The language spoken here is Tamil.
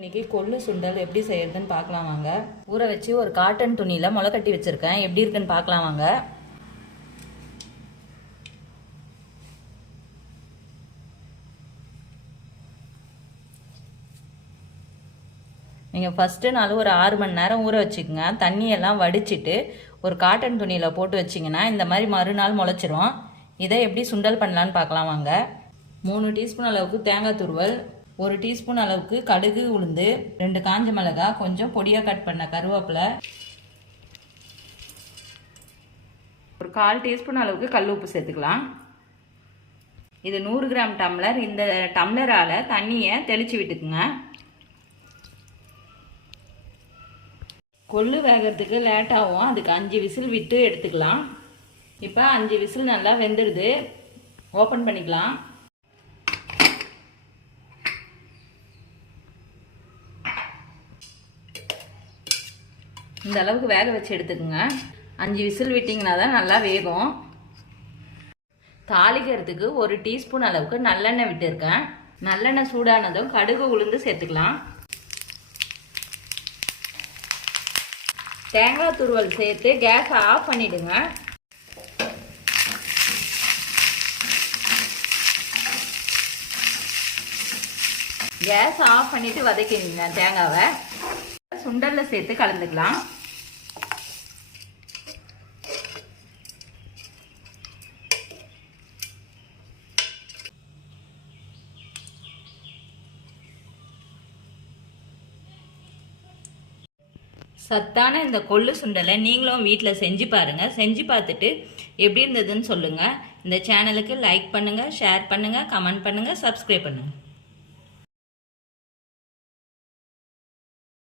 இன்னைக்கு கொள்ளு சுண்டல் எப்படி செய்யறதுன்னு பார்க்கலாம் வாங்க. ஊற வச்சு ஒரு காட்டன் துணியில் முளை கட்டி வச்சுருக்கேன். எப்படி இருக்குன்னு பார்க்கலாம் வாங்க. நீங்கள் ஃபஸ்ட்டு நாள் ஒரு ஆறு மணி நேரம் ஊற வச்சுக்கோங்க. தண்ணியெல்லாம் வடிச்சிட்டு ஒரு காட்டன் துணியில் போட்டு வச்சிங்கன்னா இந்த மாதிரி மறுநாள் முளைச்சிரும். இதை எப்படி சுண்டல் பண்ணலான்னு பார்க்கலாம் வாங்க. மூணு டீஸ்பூன் அளவுக்கு தேங்காய் துருவல் ஒரு டீஸ்பூன் அளவுக்கு கடுகு உளுந்து ரெண்டு காஞ்ச மிளகாய் கொஞ்சம் பொடியாக கட் பண்ண கருவேப்பிலை. ஒரு கால் டீஸ்பூன் அளவுக்கு கல் உப்பு சேர்த்துக்கலாம். இது நூறு கிராம் டம்ளர். இந்த டம்ளரால் தண்ணியை தெளித்து விட்டுக்குங்க. கொள்ளு வேகிறதுக்கு லேட்டாகும் அதுக்கு அஞ்சு விசில் விட்டு எடுத்துக்கலாம். இப்போ அஞ்சு விசில் நல்லா வெந்துடுது. ஓப்பன் பண்ணிக்கலாம். இந்த அளவுக்கு வேக வச்சு எடுத்துக்கோங்க. அஞ்சு விசில் விட்டிங்கன்னா தான் நல்லா வேகும். தாளிக்கிறதுக்கு ஒரு டீஸ்பூன் அளவுக்கு நல்லெண்ணெய் விட்டுருக்கேன். நல்லெண்ணெய் சூடானதும் கடுகு உளுந்து சேர்த்துக்கலாம். தேங்காய் துருவல் சேர்த்து கேஸை ஆஃப் பண்ணிவிடுங்க கேஸ் ஆஃப் பண்ணிவிட்டு வதக்கிடுங்க தேங்காவை. சுண்டலில் சேர்த்து கலந்துக்கலாம். சத்தான இந்த கொள்ளு சுண்டலை நீங்களும் வீட்டில் செஞ்சு பாருங்கள் செஞ்சு பார்த்துட்டு எப்படி இருந்ததுன்னு சொல்லுங்கள் இந்த சேனலுக்கு லைக் பண்ணுங்கள் ஷேர் பண்ணுங்கள் கமெண்ட் பண்ணுங்கள் சப்ஸ்கிரைப் பண்ணுங்கள்